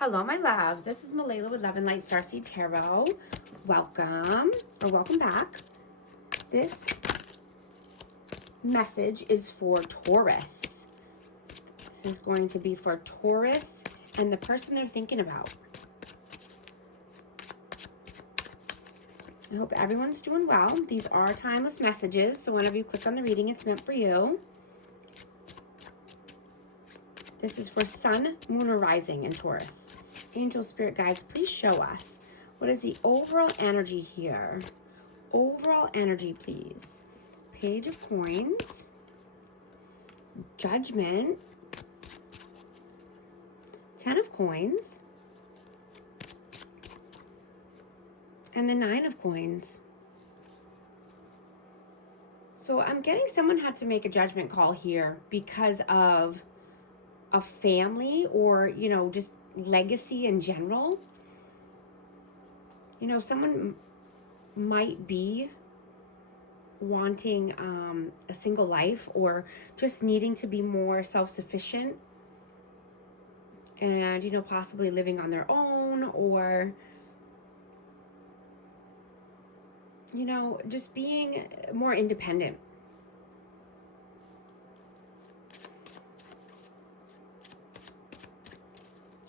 Hello, my loves. This is Malayla with Loveandlightstarseed Tarot. Welcome back. This message is for Taurus. This is going to be for Taurus and the person they're thinking about. I hope everyone's doing well. These are timeless messages, so whenever you click on the reading, it's meant for you. This is for Sun, Moon, or Rising in Taurus. Angel, Spirit Guides, please show us. What is the overall energy here? Overall energy, please. Page of Coins. Judgment. 10 of Coins. And the 9 of Coins. So I'm getting someone had to make a judgment call here because of a family or, just legacy in general. Someone might be wanting a single life or just needing to be more self-sufficient and, possibly living on their own or, just being more independent.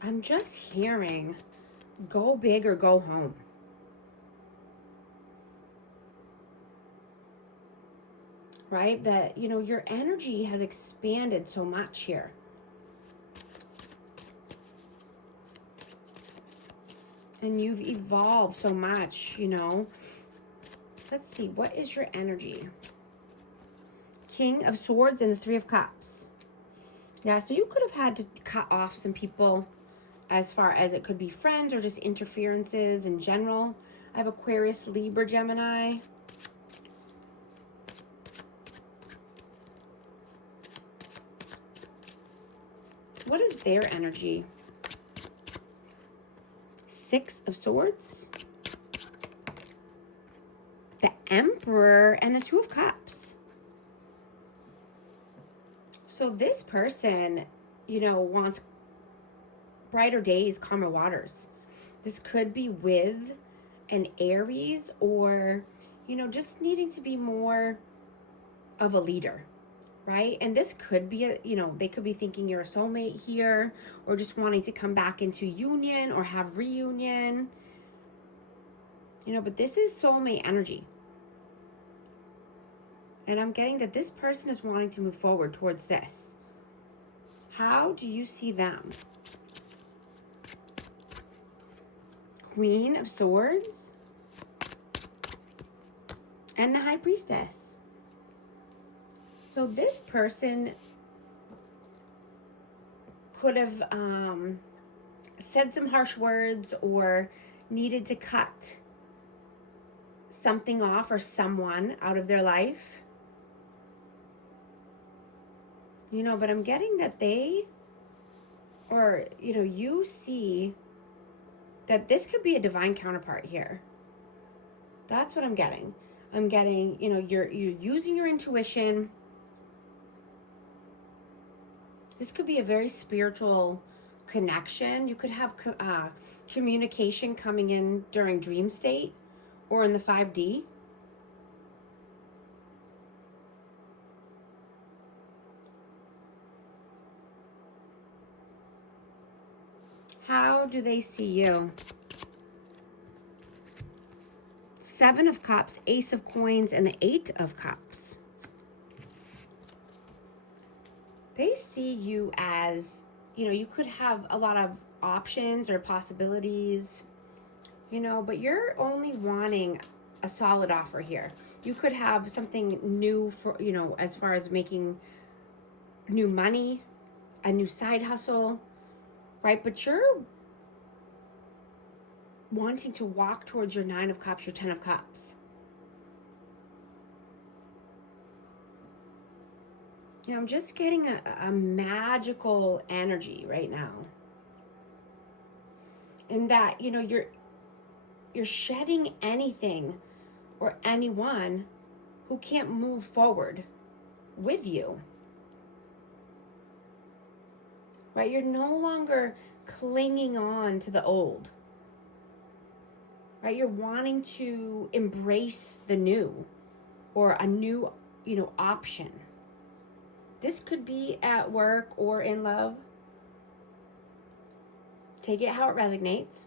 I'm just hearing go big or go home. Right? That, your energy has expanded so much here. And you've evolved so much, Let's see, what is your energy? King of Swords and the 3 of Cups. Yeah, so you could have had to cut off some people as far as it could be friends or just interferences in general. I have Aquarius, Libra, Gemini. What is their energy? 6 of Swords. The Emperor and the 2 of Cups. So this person, wants brighter days, calmer waters. This could be with an Aries or, just needing to be more of a leader, right? And this could be, they could be thinking you're a soulmate here or just wanting to come back into union or have reunion, but this is soulmate energy. And I'm getting that this person is wanting to move forward towards this. How do you see them? Queen of Swords and the High Priestess. So this person could have said some harsh words or needed to cut something off or someone out of their life. But I'm getting that they, or, you see that this could be a divine counterpart here. That's what I'm getting. I'm getting, you're using your intuition. This could be a very spiritual connection. You could have communication coming in during dream state or in the 5D. How do they see you? 7 of Cups, Ace of Coins, and the 8 of Cups. They see you as, you could have a lot of options or possibilities, but you're only wanting a solid offer here. You could have something new for, as far as making new money, a new side hustle, right? But you're wanting to walk towards your 9 of Cups, your 10 of Cups. I'm just getting a magical energy right now. And that, you're shedding anything or anyone who can't move forward with you. right? You're no longer clinging on to the old, right? You're wanting to embrace the new, or a new, option. This could be at work or in love. Take it how it resonates.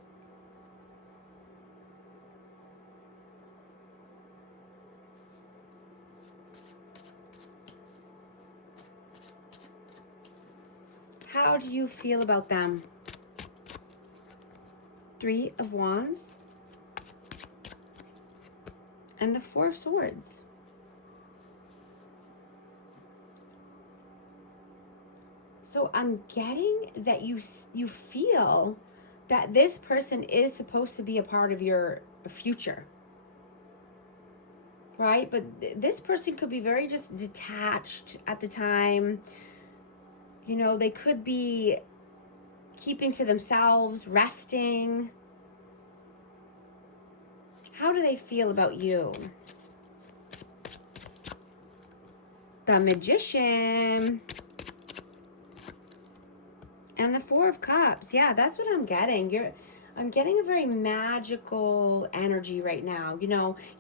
How do you feel about them? 3 of Wands and the 4 of Swords. So I'm getting that you feel that this person is supposed to be a part of your future, right? But this person could be very just detached at the time. They could be keeping to themselves, resting. How do they feel about you? The Magician and the 4 of Cups. Yeah, that's what I'm getting. I'm getting a very magical energy right now.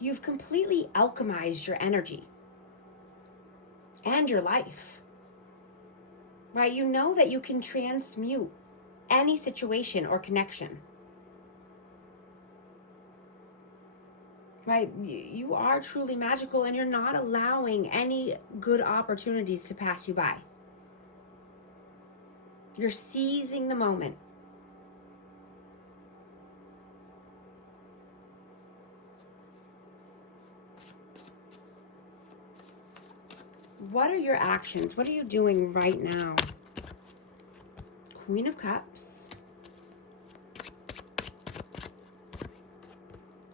You've completely alchemized your energy and your life, right? You know that you can transmute any situation or connection, right? You are truly magical, and you're not allowing any good opportunities to pass you by. You're seizing the moment. What are your actions? What are you doing right now? Queen of Cups.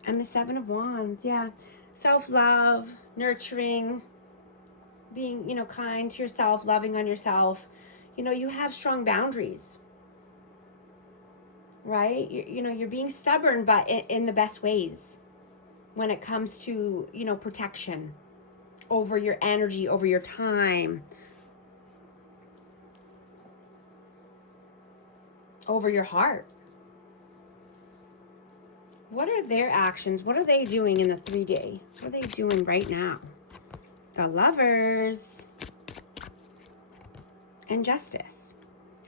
And the 7 of Wands. Yeah. Self-love, nurturing, being, kind to yourself, loving on yourself. You have strong boundaries, right? You're being stubborn, but in the best ways when it comes to, protection over your energy, over your time, over your heart. What are their actions? What are they doing in the 3-day? What are they doing right now? The Lovers and Justice.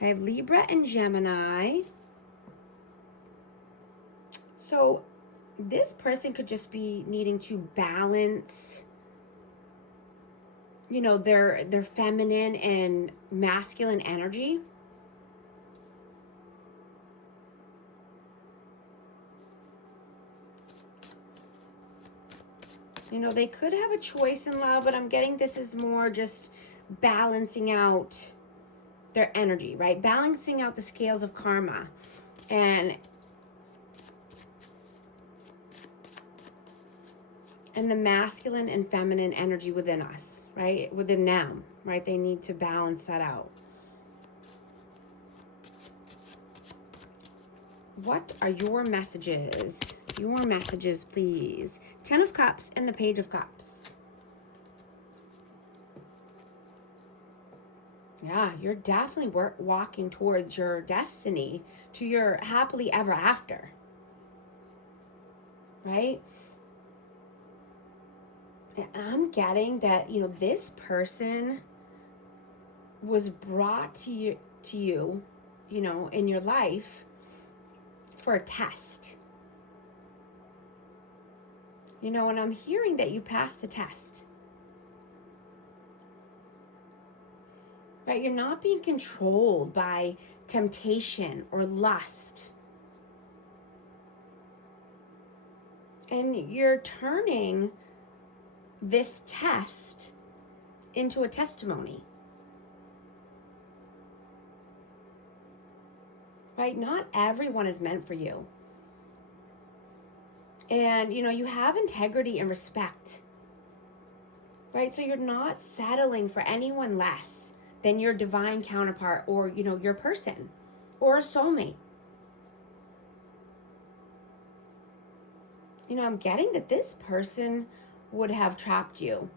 I have Libra and Gemini. So this person could just be needing to balance, their feminine and masculine energy. They could have a choice in love, but I'm getting this is more just balancing out their energy, right? Balancing out the scales of karma and the masculine and feminine energy within us, right? Within them, right? They need to balance that out. What are your messages? Your messages, please. 10 of Cups and the Page of Cups. Yeah, you're definitely walking towards your destiny, to your happily ever after, right? And I'm getting that, this person was brought to you, in your life for a test. And I'm hearing that you passed the test. Right? You're not being controlled by temptation or lust. And you're turning this test into a testimony. Right? Not everyone is meant for you. And, you have integrity and respect. Right? So you're not settling for anyone less than your divine counterpart, or, your person, or a soulmate. I'm getting that this person would have trapped you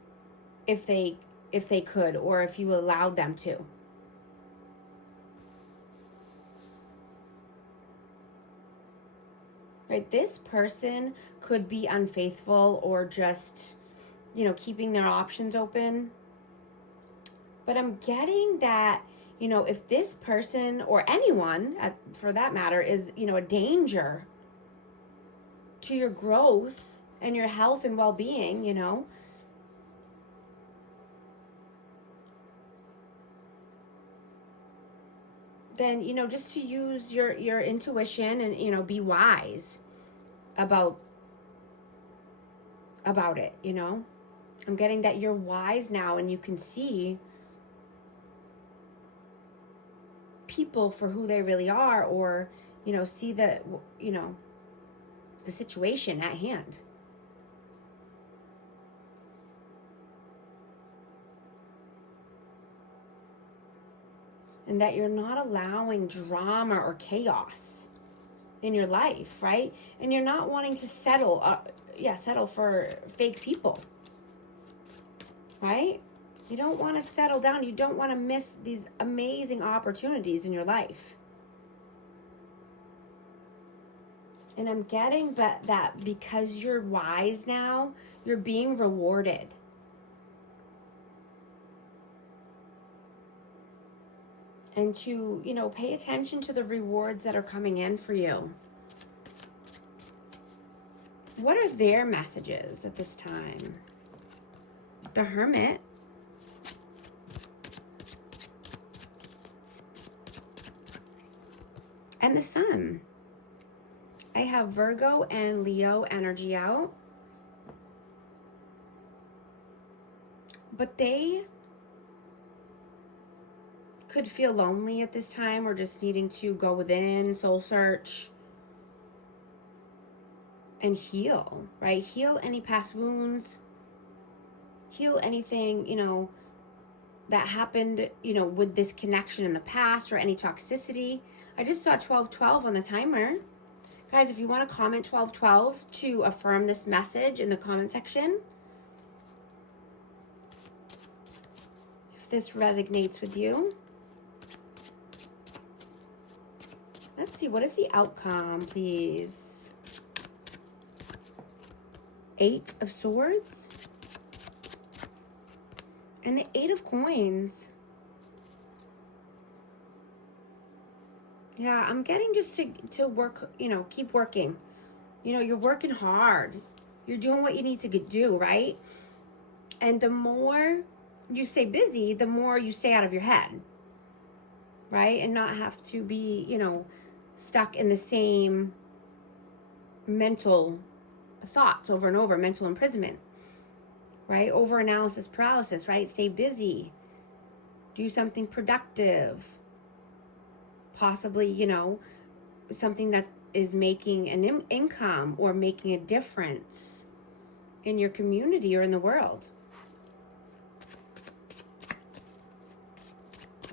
if they could, or if you allowed them to. right? This person could be unfaithful or just, you know, keeping their options open. But I'm getting that, you know, if this person or anyone for that matter is, you know, a danger to your growth and your health and well-being, you know, then, you know, just to use your intuition and, you know, be wise about it, you know. I'm getting that you're wise now and you can see people for who they really are, or, you know, see the, you know, the situation at hand. And that you're not allowing drama or chaos in your life, right? And you're not wanting to settle for fake people, right? You don't want to settle down. You don't want to miss these amazing opportunities in your life. And I'm getting that because you're wise now, you're being rewarded. And to, you know, pay attention to the rewards that are coming in for you. What are their messages at this time? The Hermit. And the Sun. I have Virgo and Leo energy out. But they could feel lonely at this time, or just needing to go within, soul search, and heal, right? Heal any past wounds. Heal anything, you know, that happened, you know, with this connection in the past, or any toxicity. I just saw 1212 on the timer. Guys, if you want to comment 1212 to affirm this message in the comment section. If this resonates with you. Let's see, what is the outcome, please? 8 of Swords. And the 8 of Coins. Yeah, I'm getting just to work, you know, keep working. You know, you're working hard. You're doing what you need to do, right? And the more you stay busy, the more you stay out of your head, right? And not have to be, you know, stuck in the same mental thoughts over and over, mental imprisonment, right? Over analysis paralysis, right? Stay busy. Do something productive. Possibly, you know, something that is making an income or making a difference in your community or in the world.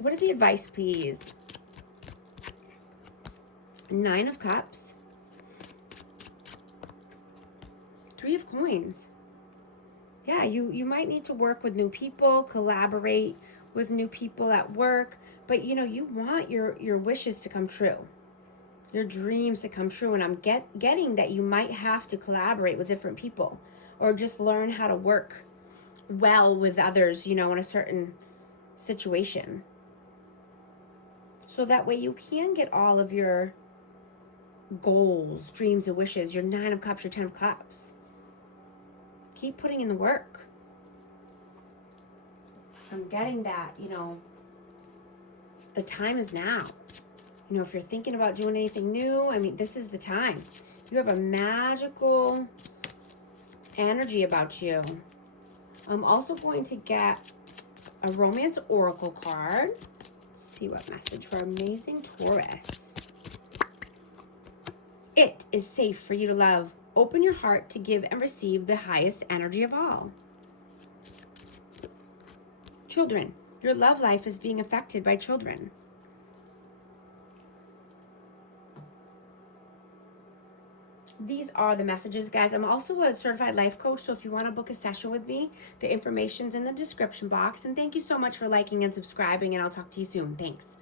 What is the advice, please? 9 of Cups. 3 of Coins. Yeah, you might need to work with new people, collaborate with new people at work. But, you know, you want your wishes to come true, your dreams to come true. And I'm getting that you might have to collaborate with different people, or just learn how to work well with others, you know, in a certain situation. So that way you can get all of your goals, dreams, and wishes, your 9 of Cups, your 10 of Cups. Keep putting in the work. I'm getting that, you know, the time is now. You know, if you're thinking about doing anything new, I mean, this is the time. You have a magical energy about you. I'm also going to get a romance oracle card. Let's see what message for amazing Taurus. It is safe for you to love. Open your heart to give and receive the highest energy of all. Children. Your love life is being affected by children. These are the messages, guys. I'm also a certified life coach, so if you want to book a session with me, the information's in the description box. And thank you so much for liking and subscribing, and I'll talk to you soon. Thanks.